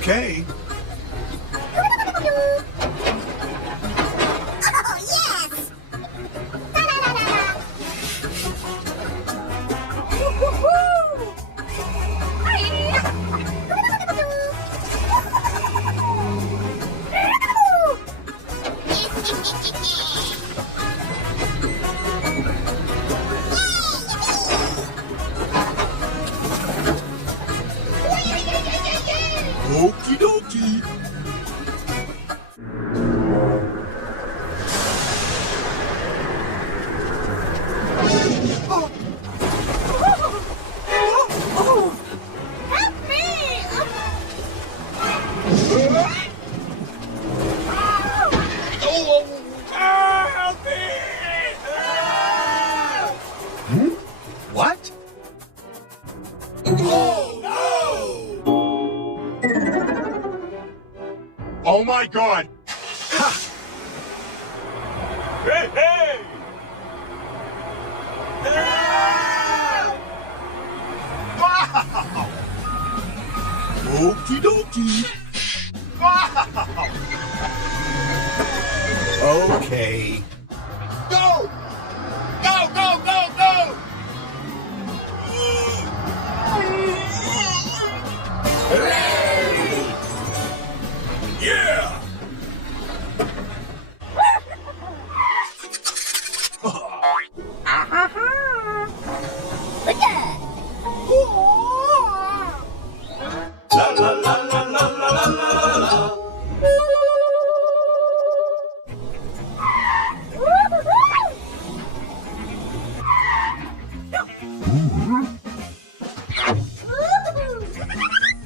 Okay. Oh, yes! Okie dokie. Help me! Help me! What? Oh, no! Oh, my God! Ha! Hey, hey! Help! Wow! Okie dokie! Wow! Okay. Go! Go, go, go, go! Hooray! Yeah! La la la la la la la la la.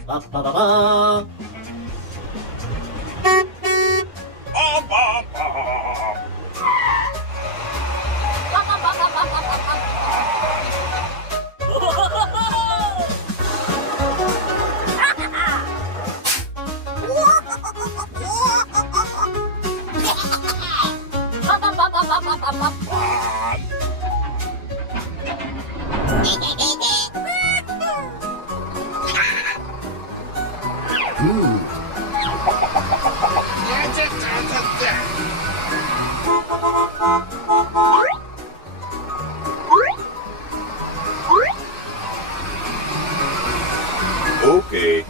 Ba ba ba ba. Bum, bum, bum. Okay.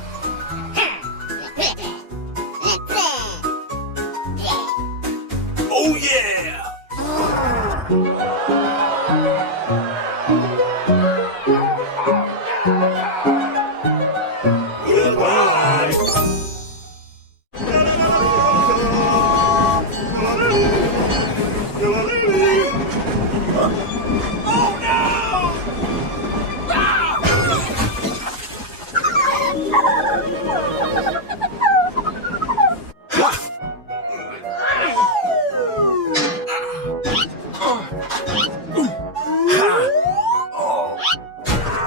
Oh yeah! Goodbye! Oh no!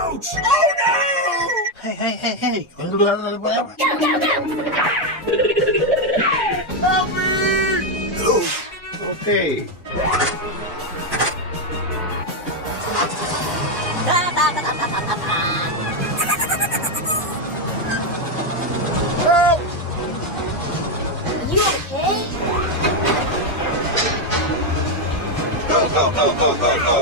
Ouch! Oh no! Hey. Go, go, go! Help me! Okay. Help! You okay? Go, go, go, go, go, go!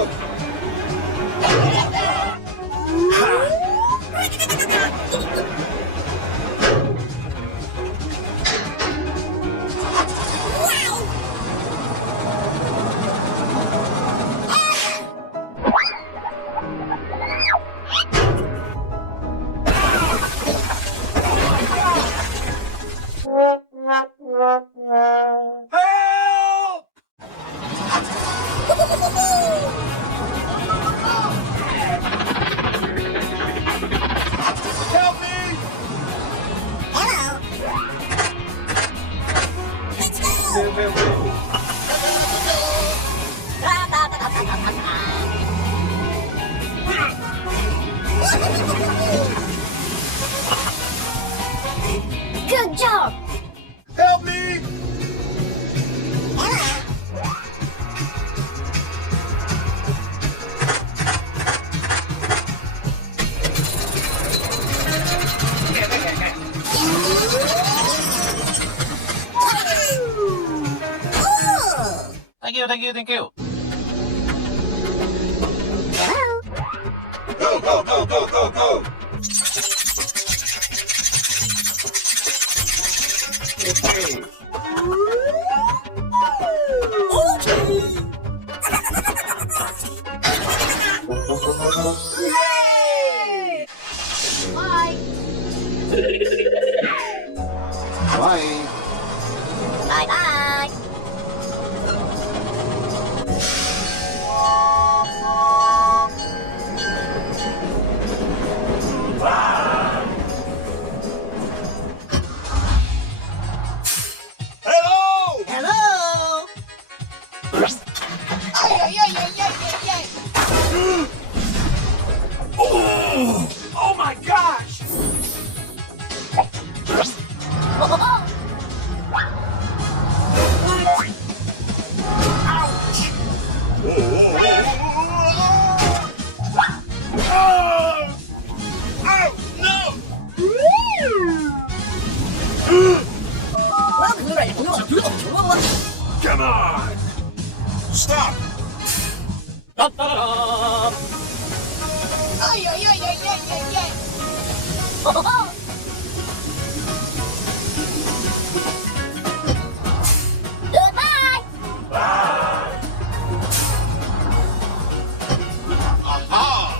Help! Help me! Hello. Let's go. Good job. Help me! Hello. thank you, thank you. Hello? Go, go, go, go, go, go. Okay. Yay! Bye. Bye. Bye-bye. Hello! Hello? Oh my gosh! Ouch! Oh no! Come on! Stop! Goodbye. Aha!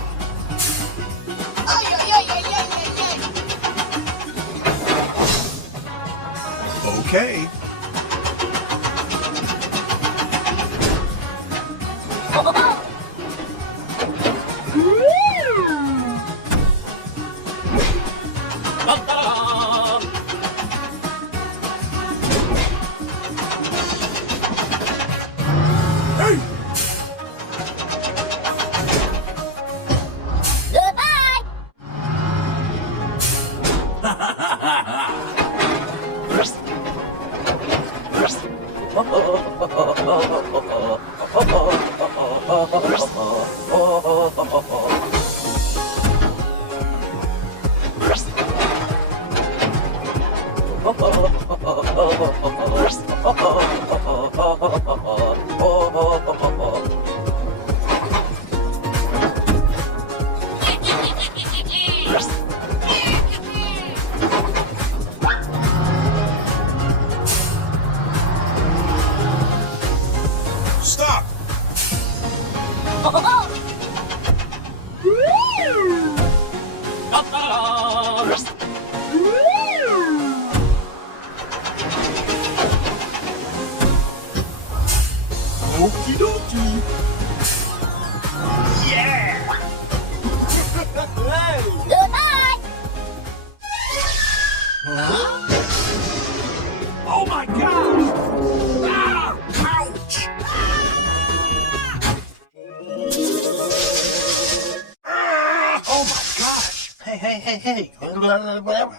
Okay. Hey! Goodbye. Stop! Okie dokie! Yeah! Goodbye. Oh my gosh! Ah! Ouch! Ah! Oh my gosh! Hey. Whatever.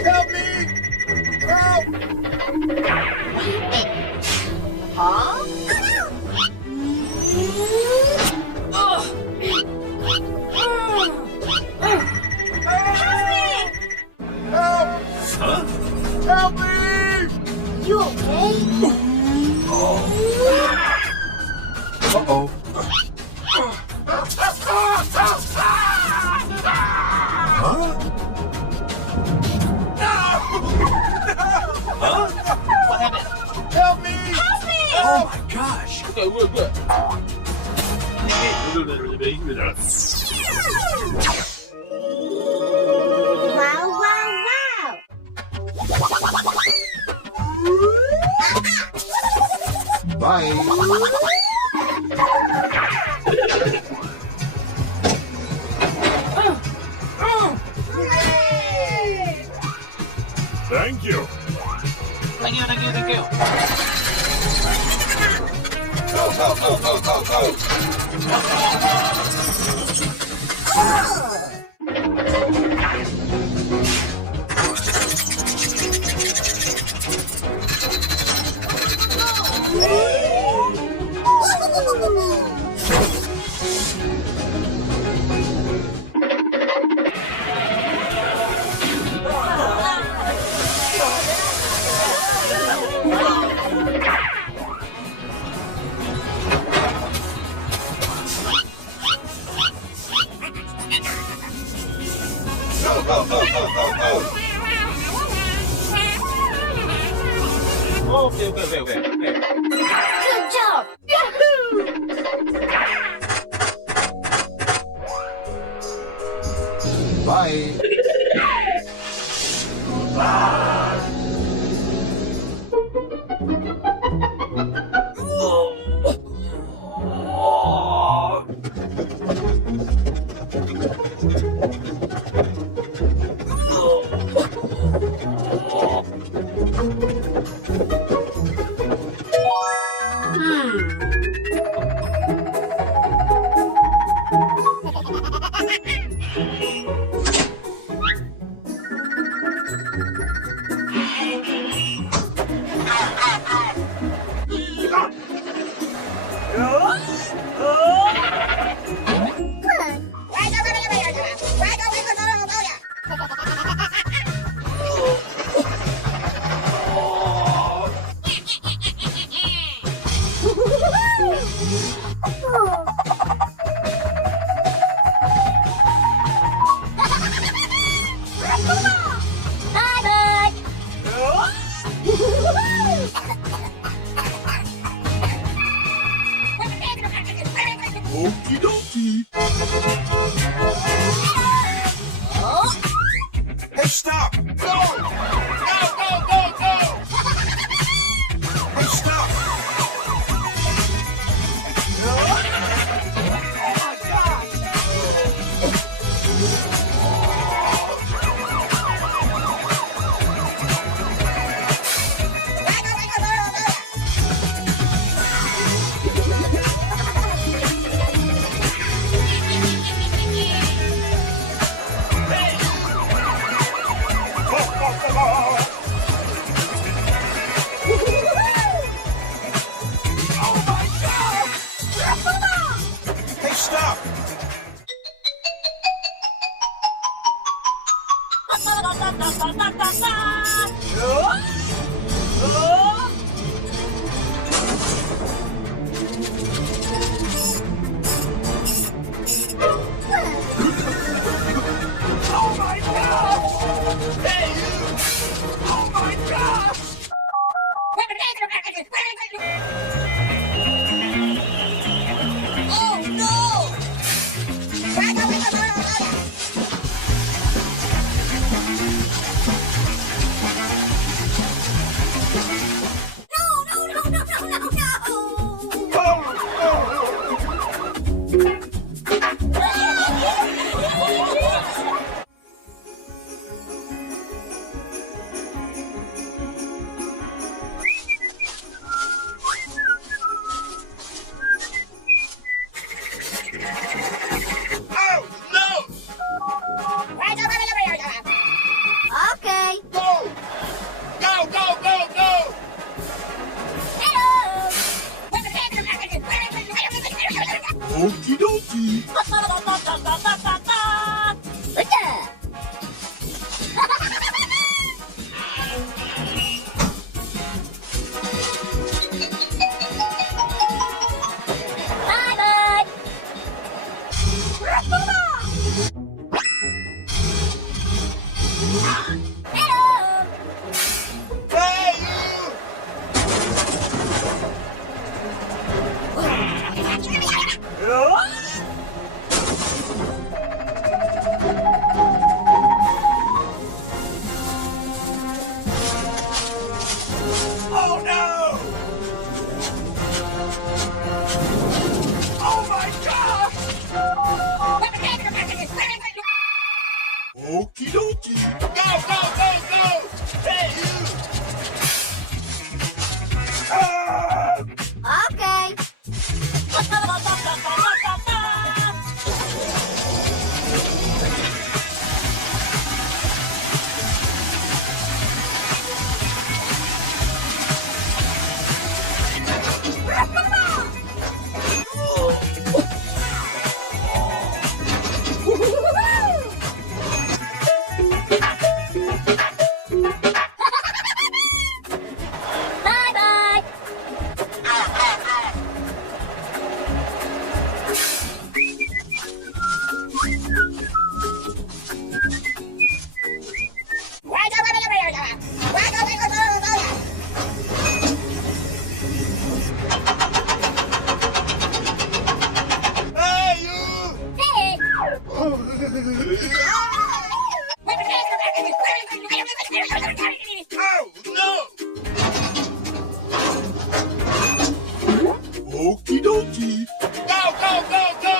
Help me! Help! Help! Huh? Help me! You okay? Uh-oh. Huh? Huh? What happened? Help me! Help me! Oh my gosh! Wow, wow, wow. Bye. Thank you. Thank you. Go, go, go, go, go, go. Okay. Good job! Bye. Bye, Okie dokie. Hey, stop! Go! Go! Hey, stop! Hey, stop! Oh my gosh! Hey, you! Oh my gosh! Oh no! Oh, no! Okay. Go! Go! Hello. Okie dokie. Good job. Bye, bud. Hello. Hey, you! Oh no! Oh my gosh! Okie dokie. Go! Hey, you! Ah! Okay. Go, go, go, go!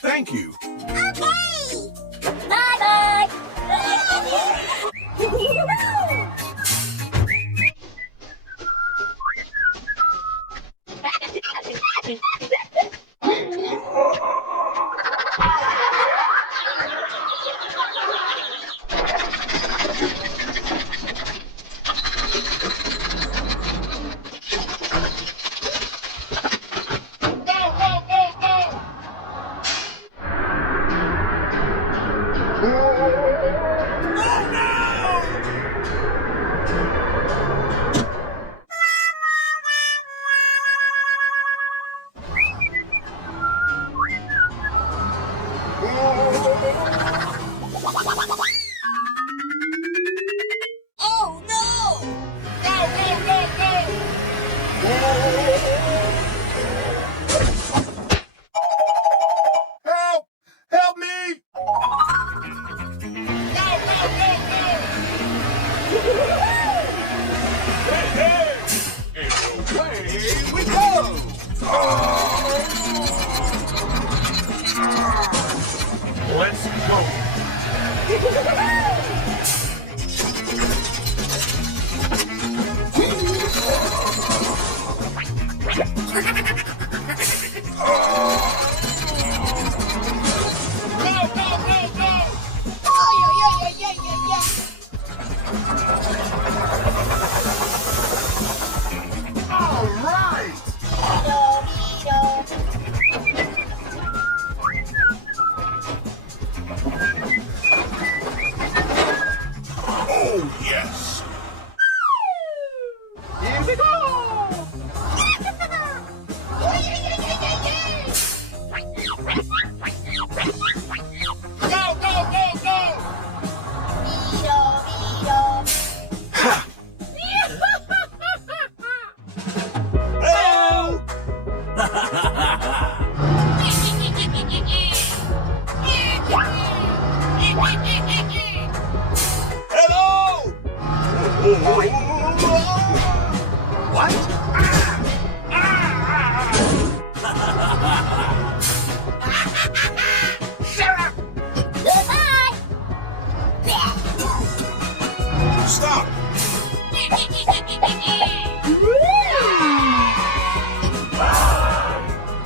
Thank you. Okay. Bye-bye. Go, go, go, go! Oh no! Oh no! Go, go, go, go! Help! Help me! Go, go, go, go! Hey, hey! And away we go! Let's go! Go, go, go, go! Ay, ay, ay, ay, ay, ay, ay. All right! Oh, yes! Here we go! Go, go, go, go! Ha! Hello! Hello! What? Shut up! Goodbye. Stop!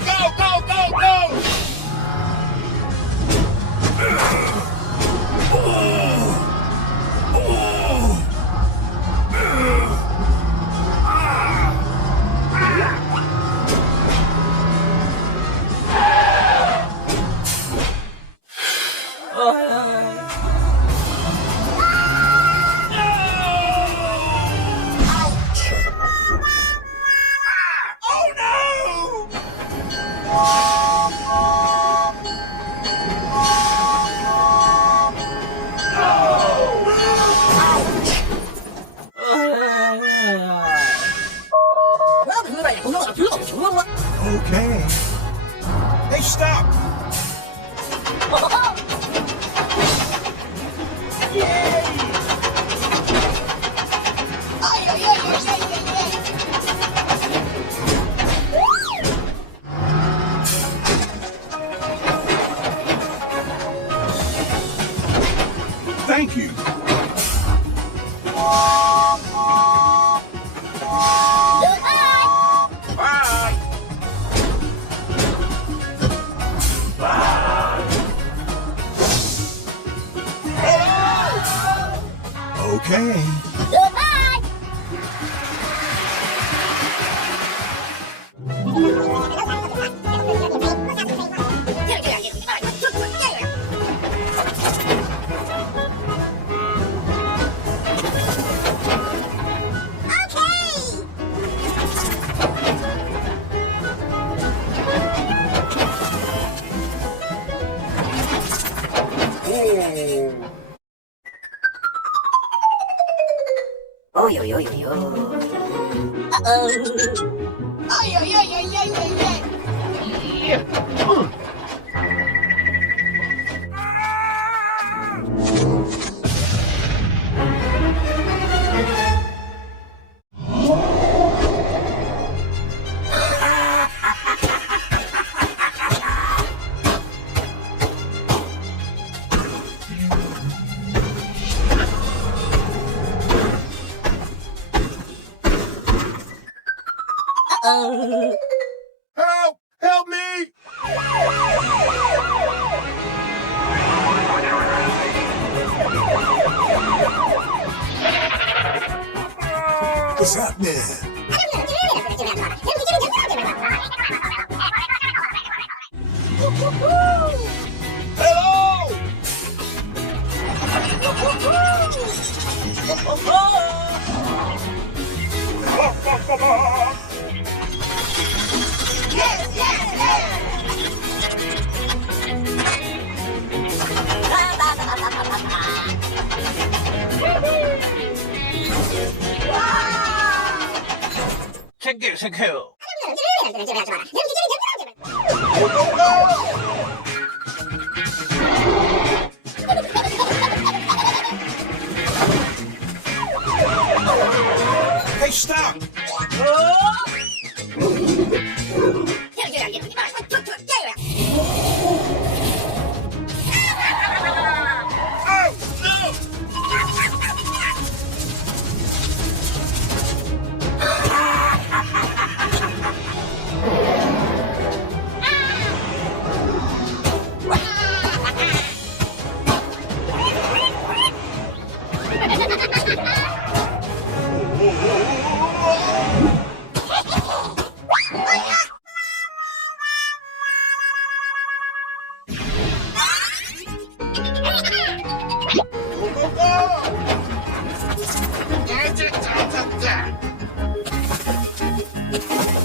Go, go, go, go! Ouch! Oh no! Okay. Hey, stop! Ay, ay, ay, ay, ay, ay, ay. Thank you. Goodbye. Bye. Hello. Okay. Goodbye. Oh. Oy, oy, oy, oy, oy. Uh-oh. Ay, ay, ay, ay, ay, ay, ay. Uh-oh. Help! Help me! What's happening? Hello! Yes, yes, yes! Wow! 땡큐, 땡큐. Go, go, go! Hey, stop! Oh, no! Go, go, go!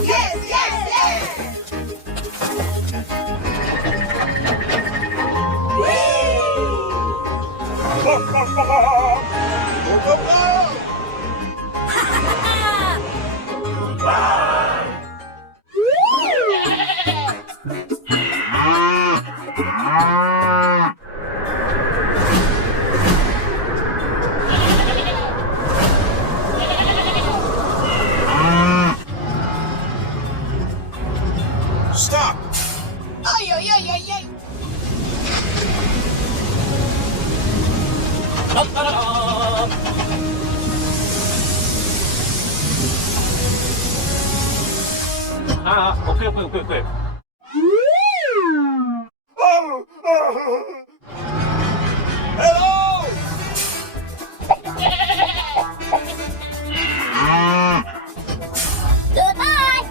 Yes, yes, yes! Go, go, go! Stop! Ay, ay, ay, ay, ay! 오케이, 오케이, 오케이, 오케이. Oh, oh. Hello! Goodbye!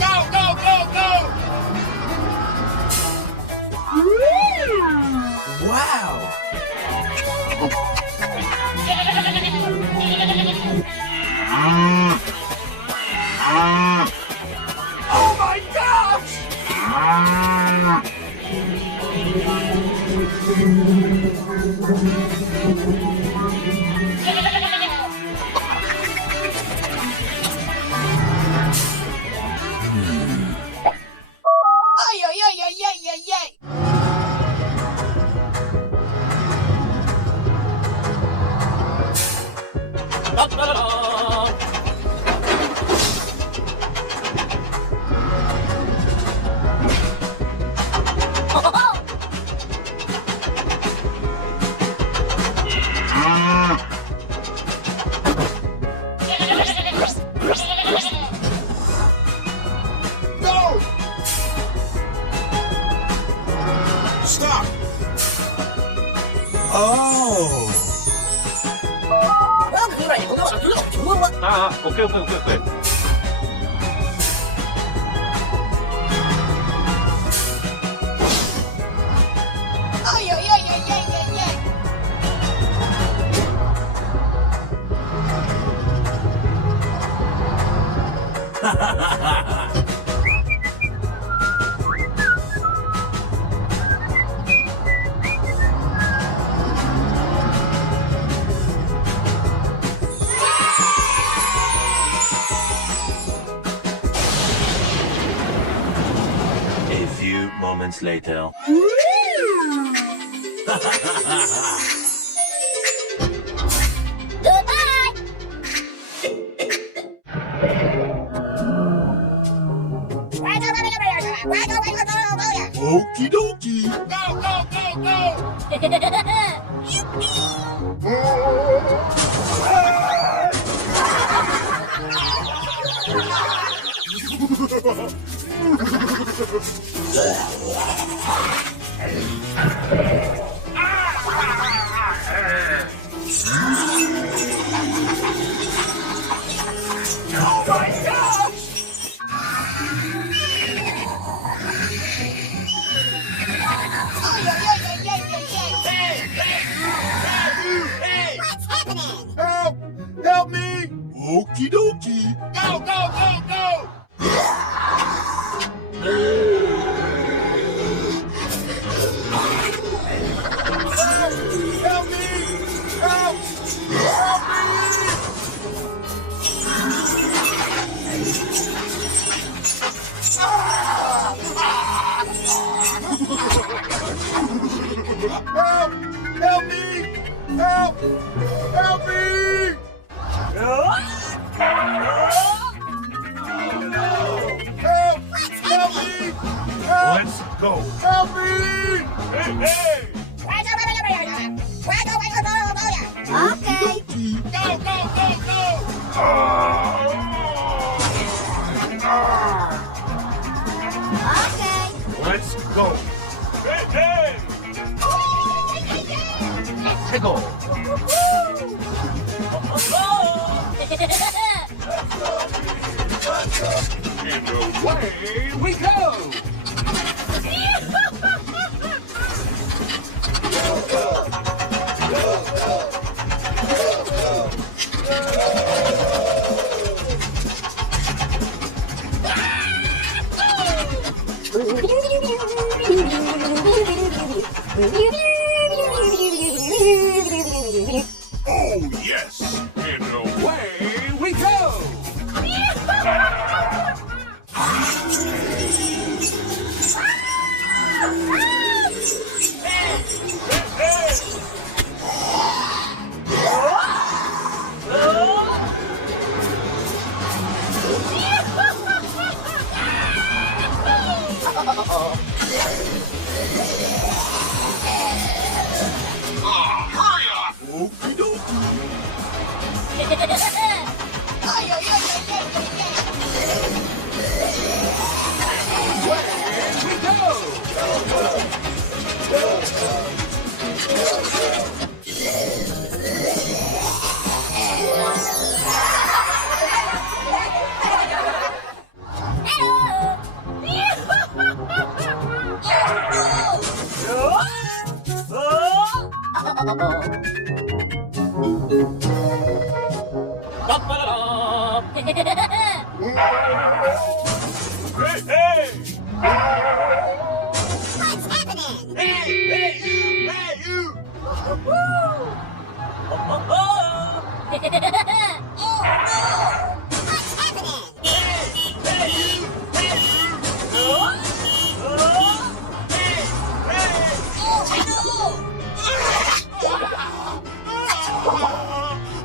Go, go, go, go! Wow! Oh my gosh! Ay, ay, ay, ay, ay, ay, ay! Go! Stop! Oh! 오케이, 오케이, 오케이, 오케이. Ay, ay, ay, ay, ay, ay, ay! A few moments later. Goodbye! Okie dokie! Go, go, go, go! Yippee! Ah! Oh my gosh! Hey! What's happening? Help! Help me! Okie dokie. Go, go, go, go! Help me! Help! Help me! Help! Help me! Help! Help me! Help! Help me! Help! Let's go. Help me! Hey! Okay. Go, go, go, go! Okay. Let's go. Hey! Tickle. And away we go! Oh, yes. And away we go! Okie dokie. Away we go! Hey! Hey! What's happening? Hey, you! Hey, you! What's happening? Hey, you! Hey, you!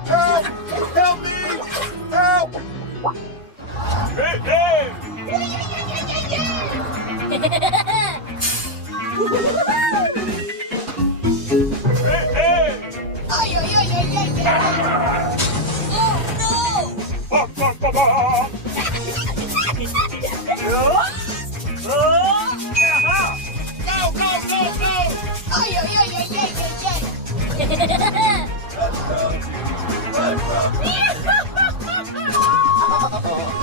Help! Help me! Help! Hey! Hey! Hey! Hey! Ba, ba, ba, ba. Go, go, go, go!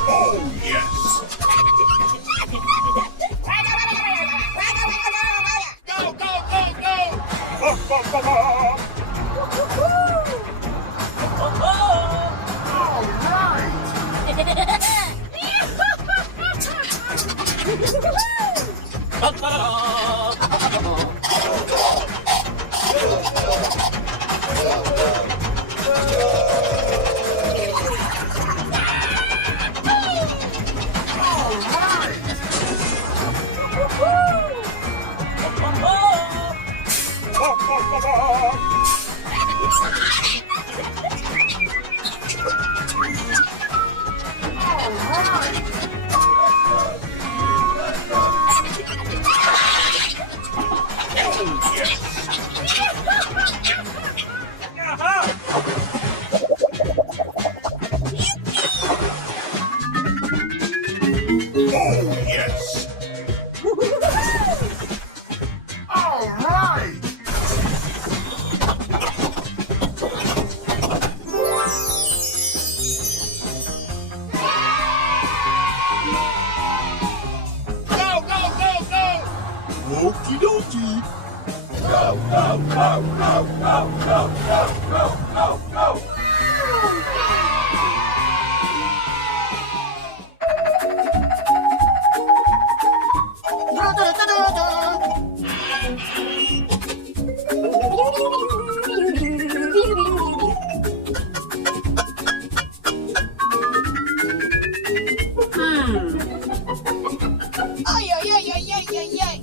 Oh, yes. Go, go, go, go! Ba, ba, ba, ba. Okie dokie. Go, go, go, go, go, go, go, go, go, go. Ay, ay, ay, ay, ay, ay, ay.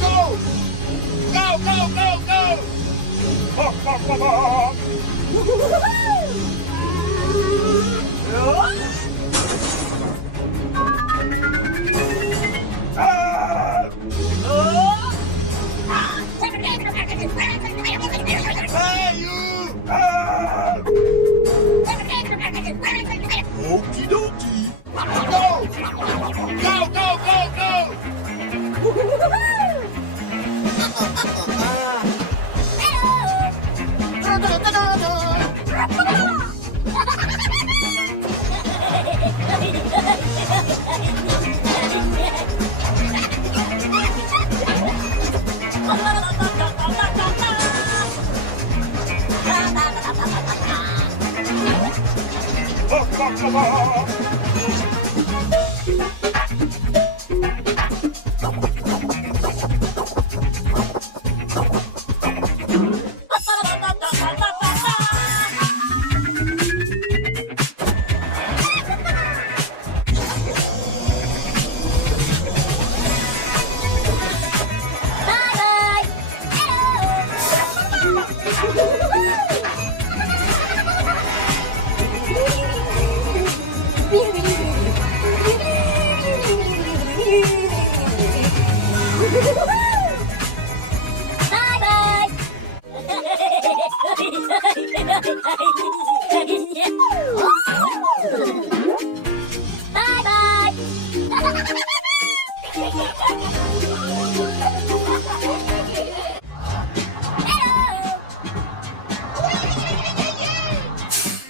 Go! Go, go, go, go! Ba, ba, ba, ba. Ah! Hey, you! Ah! Okie dokie. Go! Go, go, go, go! Ba, ba, ba, ba.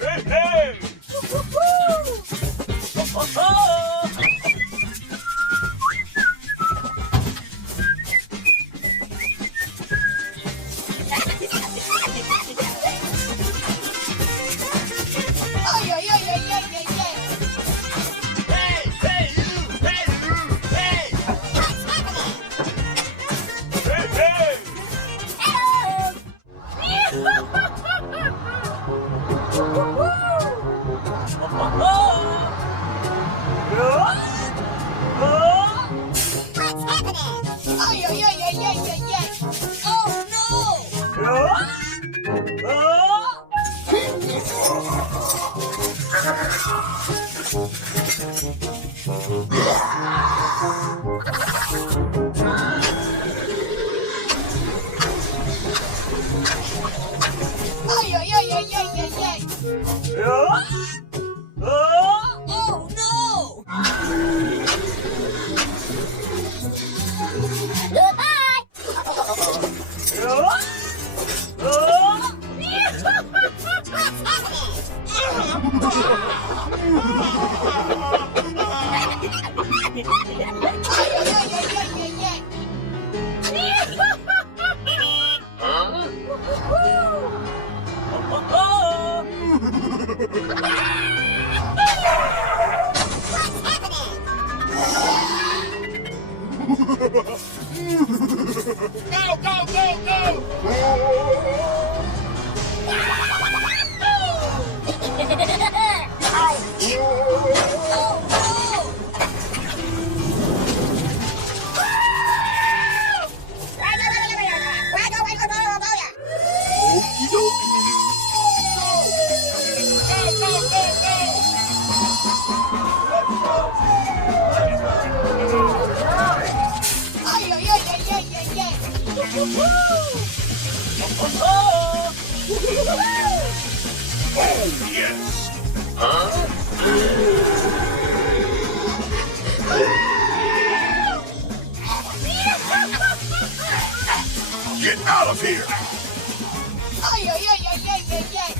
Hey, hey! Ay, ay, ay, ay, ay, ay, ay. Hey, hey, you! Hey, you! Hey! Hey, hey! Ay, ay, ay, ay, ay, ay, ay. Oh, no. Ay, ay, ay, ay, ay, ay, ay. Oh, no. Goodbye. Ay, ay, ay, ay, ay, ay. Go, go, go, go! Oh, no. Okie dokie. Go, go, go, go! Ay, ay, ay, ay, ay, ay, ay. Oh, yes. out of here! Ay, ay, ay, ay, ay, ay, ay.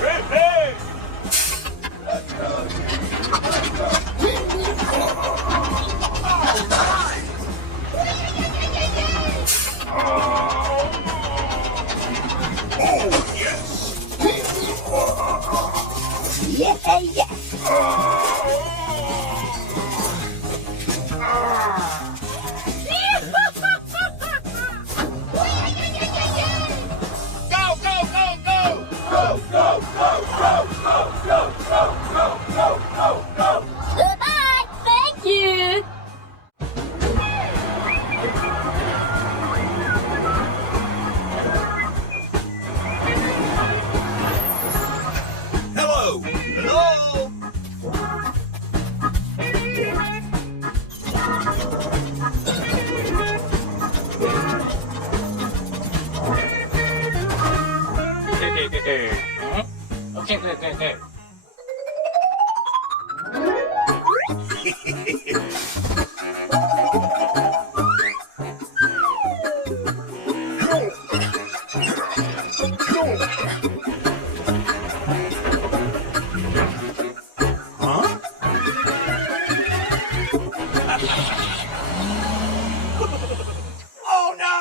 Hey, hey! Oh, yes! Yeah, yeah. Go, go, go, go! Go, go, go, go, go, go, go, go, go, go, go! Goodbye. Thank you. Hello! Hello? Okay, okay, okay. Huh? Oh no!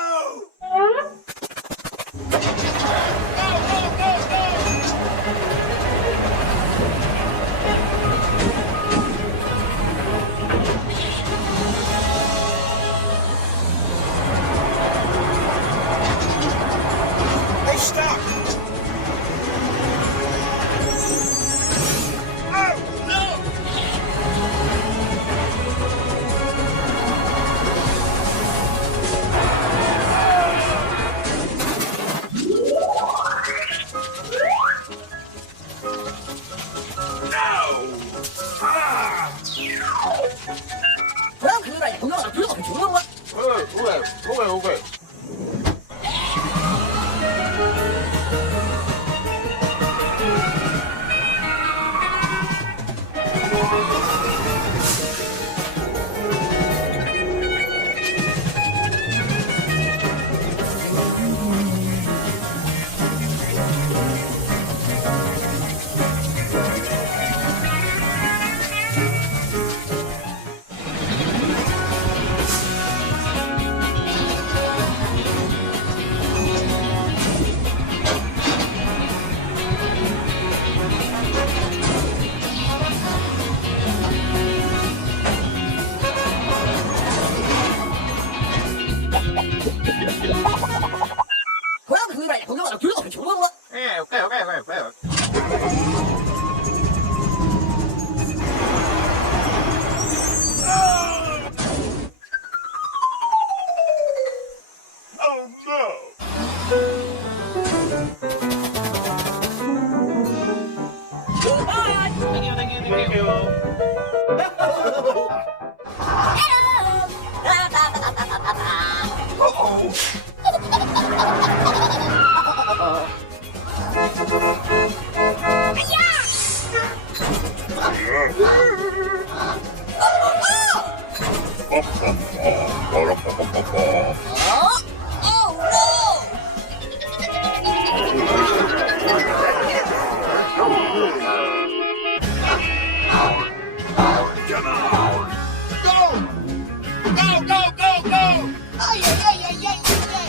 Hey, stop! Oh no! No! Ah! 不让评论也不用了，不是很穷了吗？不会。不让评论也不用了，不是很穷了吗？ Oh no! Goodbye. Thank you. Come on! Go! Go, go, go, go! Ay, ay, ay, ay, ay, ay.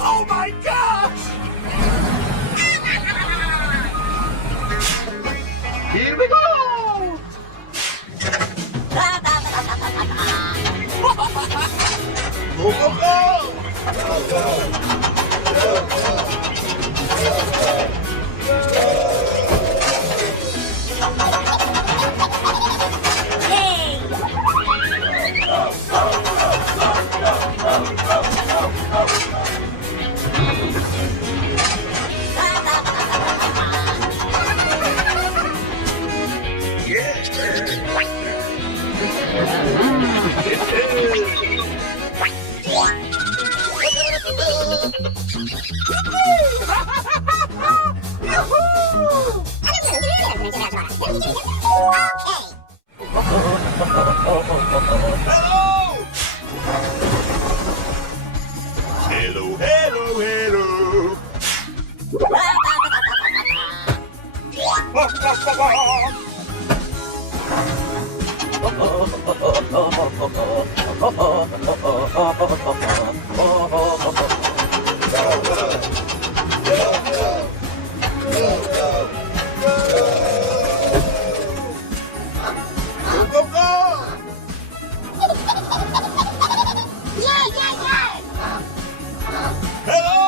Oh my gosh! Here we go! Go, go, go! Hello, hello, hello. Go, go, go! Yeah, yeah, yeah! Hello!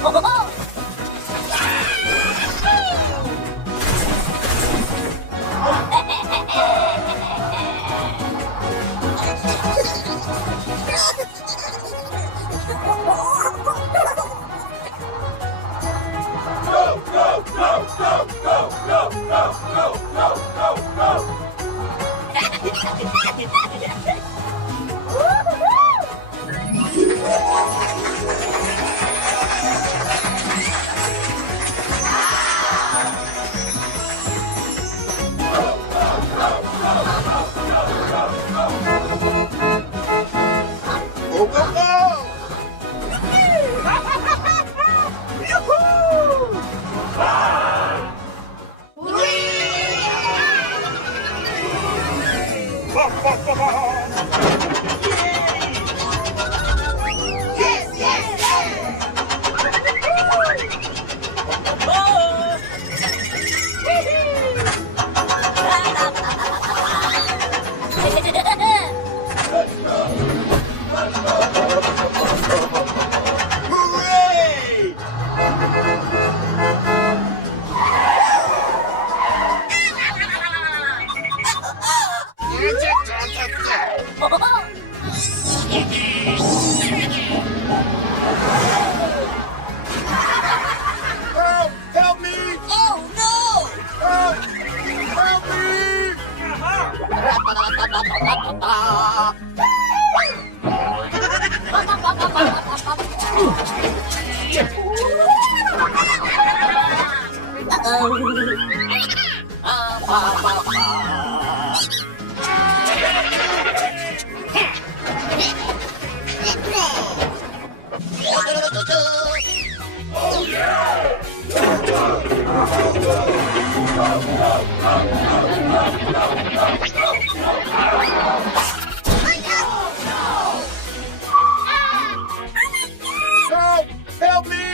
Go, go, go! Go, go, go, go, go, go, go, go, go, go, go! Go, go, go! Yes, yes, yes! Hooray! Help! Help me! Oh no! Help! Help me! Help! Help me!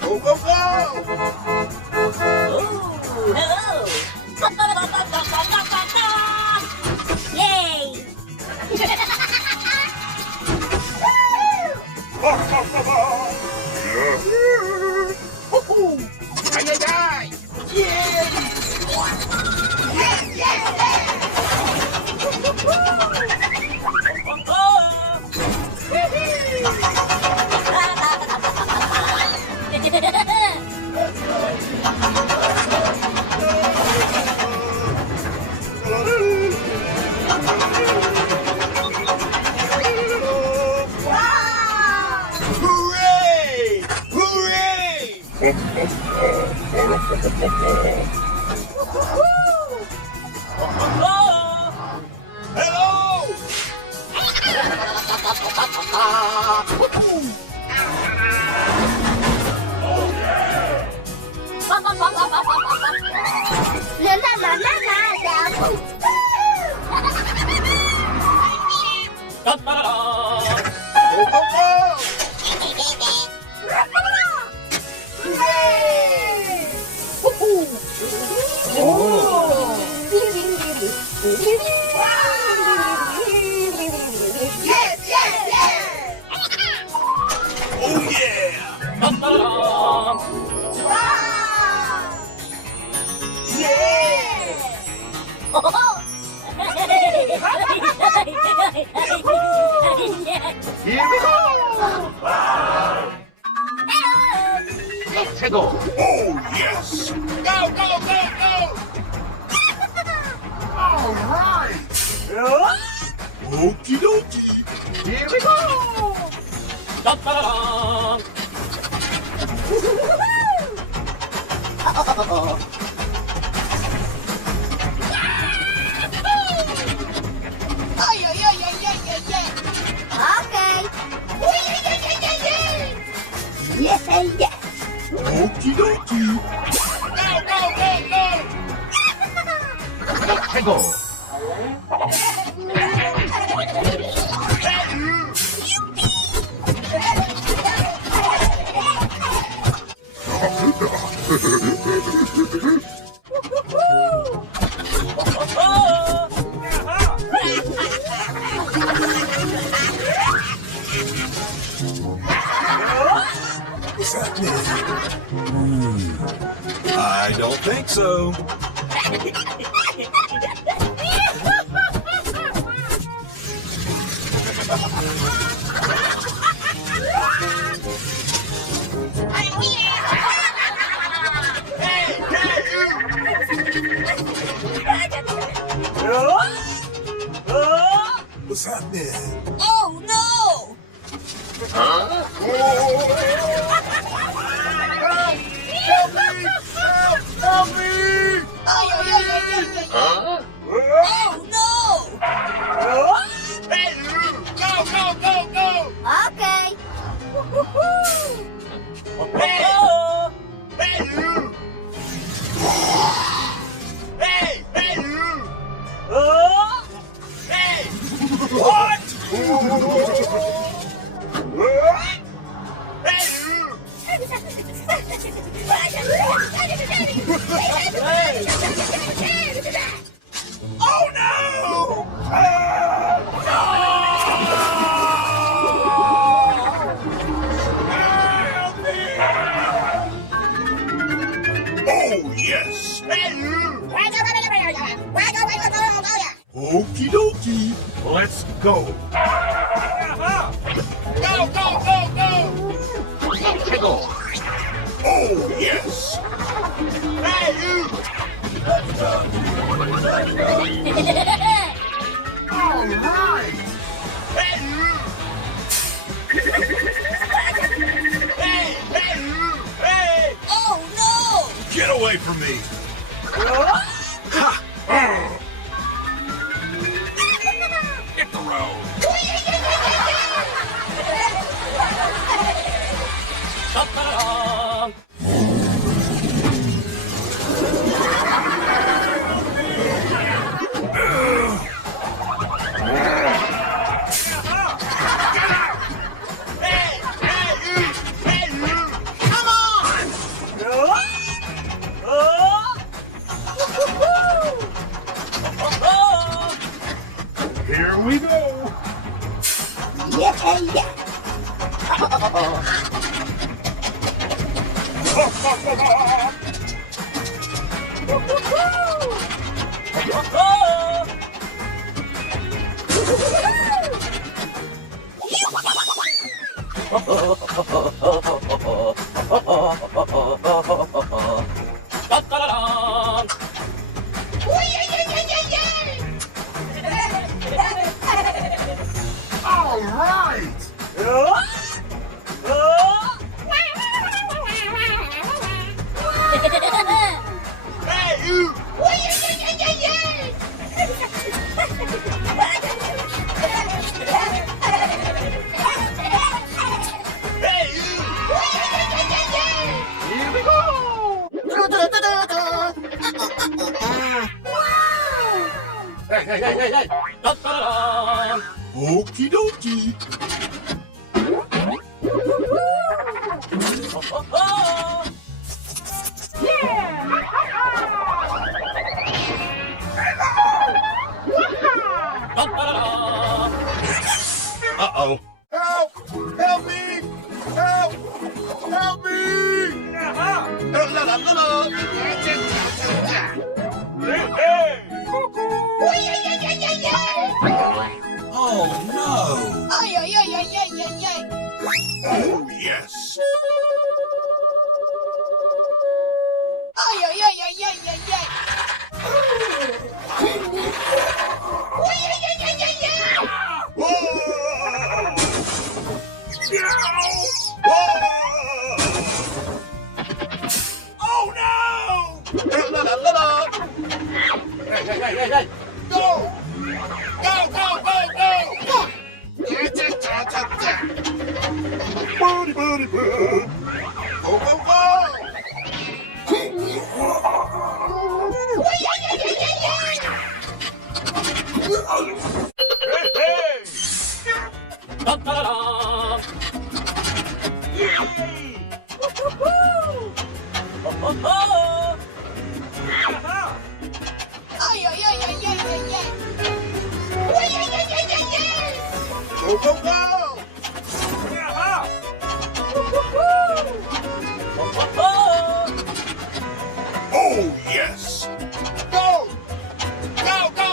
Go, go, go! Hello! Yay! Ay, ay, ay! Yes, yes, Hooray! Hooray! Hello! La la la la la la. Go, go, go! Yes, yes, yes! Here we go! Let's go! Oh, yes! Go, go, go, go! All right! Okie dokie! Here we go! Ay, ay, ay, ay, ay, ay, ay. Okay. Uy, ay, ay, ay, ay, ay. Yes, ay, yes. Okie dokie! Go, go, go, go! Let's go! Hey, you! What's happening? I don't think so. Hey, hey, you! What's happening? Oh, no. Help me! Ay, ay, ay, ay, ay, ay, ay. Oh, no. Hey, you! Go, go, go, go! Okay. Hey! Hey, you! Hey! Hey, you! Hey! What? Hey, you! Oh, no! Oh, yes! Hey, you! Okie dokie! Let's go! Go, go, go, go! Let's go! Oh, yes! Hey, you! All right! Hey, you! Hey, hey, you! Hey! Oh, no. Get away from me! Ha! Hit the road! Hey, hey, you! Hey, you! Come on. Here we go! Yeah, yeah. All right! Hey, you! Hey, you! Here we go! Hey, hey, hey, hey, hey! Okie dokie! Uh-oh. Help! Help me! Help! Help me! Hey! Uy, ay, ay, ay, ay, ay. Oh no! Ay, ay, ay, ay, ay, ay, ay. Oh yes! Ay, ay, ay, ay, ay, ay, ay. Uy, ay, ay, ay, ay, ay. Oh no! La la la la! Hey! Go! Go! Buddy! Go! Uy, ay, ay, ay, ay, ay. Hey! Ta-da-da-da! Yay! Oh-ho-ho! Ay, ay, ay, ay, ay, ay, ay. Uy, ay, ay, ay, ay, ay. Go! Oh-ho-ho! Oh yes! Go! Go! Go!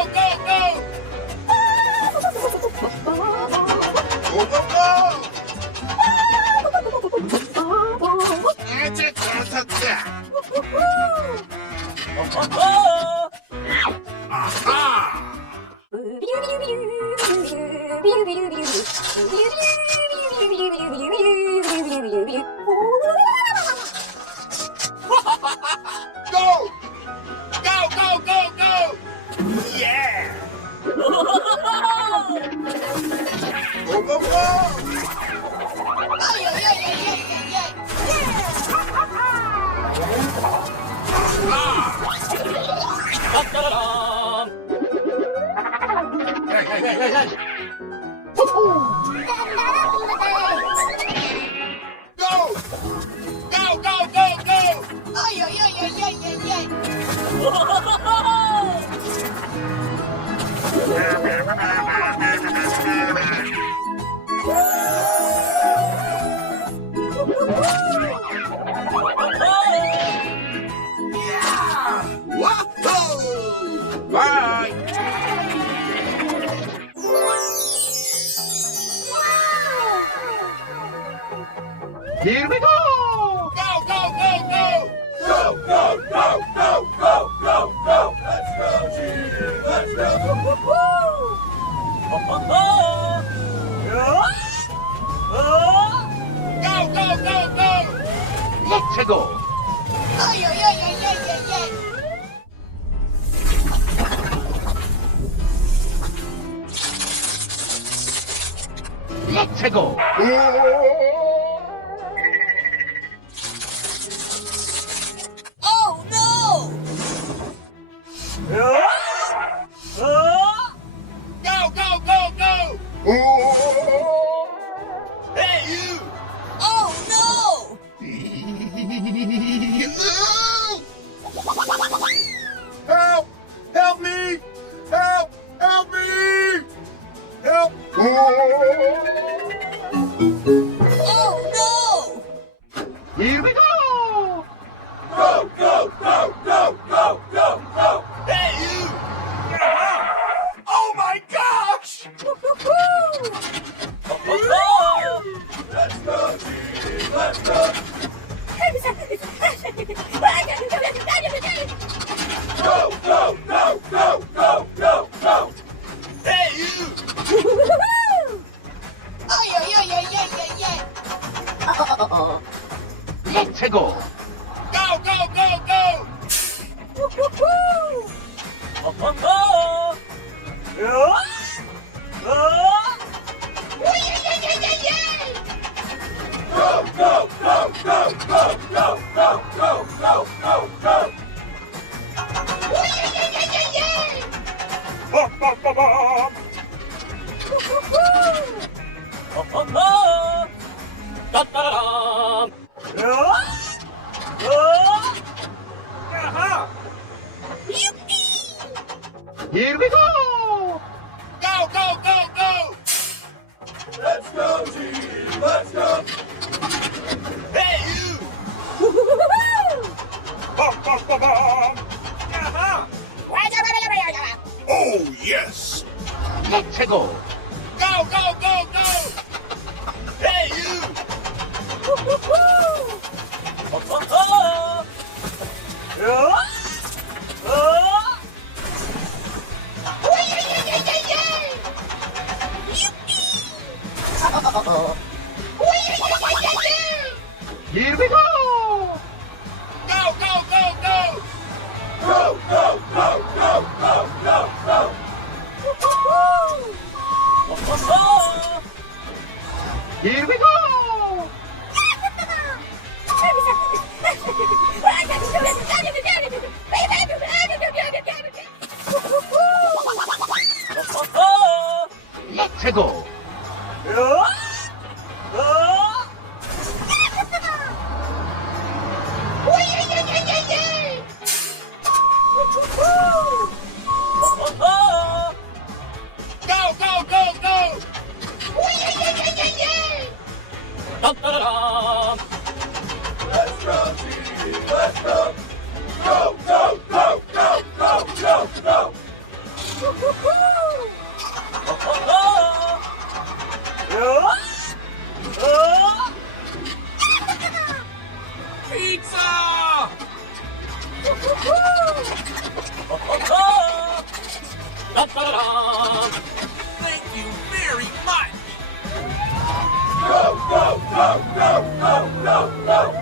Oh-ho-ho! Aha! Go! Go! Yeah! Go! Ay, ay, ay, ay, ay, ay, ay. Ta-da-da-da! Hey! Go! Ay, ay, ay, ay, ay, ay, ay. Oh-ho-ho-ho! Whoa! Bye! Here we go! Go! Let's go, cheer! Let's go! Oh-ho-ho! Go! Let's go! Ay, ay, ay, ay, ay, ay, ay. Let's go! Oh, no. Go! Hey, you! Oh, no. No! Help! Help me! Help me! Help! Oh, no. Here we go! Go! Hey, you! Oh my gosh! Let's go, team! Let's go! Go! Hey, you! Ay, ay, ay, ay, ay, ay, ay. Let's go! Go! Oh-ho-ho! Uy, ay, ay, ay, ay, ay. Go! Uy, ay, ay, ay, ay, ay. Oh-ho-ho! Ta-da-da-da! Here we go! Go! Let's go, team! Let's go! Hey, you! Oh, yes! Let's go! Go, go, go, go! Hey, you! Here we go! Go, go, go, go! Go, go, go, go, go, go, go! Here we go! Let's go! Go, go, go, go! Let's go, team! Let's go! Go, go, go, go, go, go, go! Pizza! Thank you very much! Go, go, go, go, go, go, go!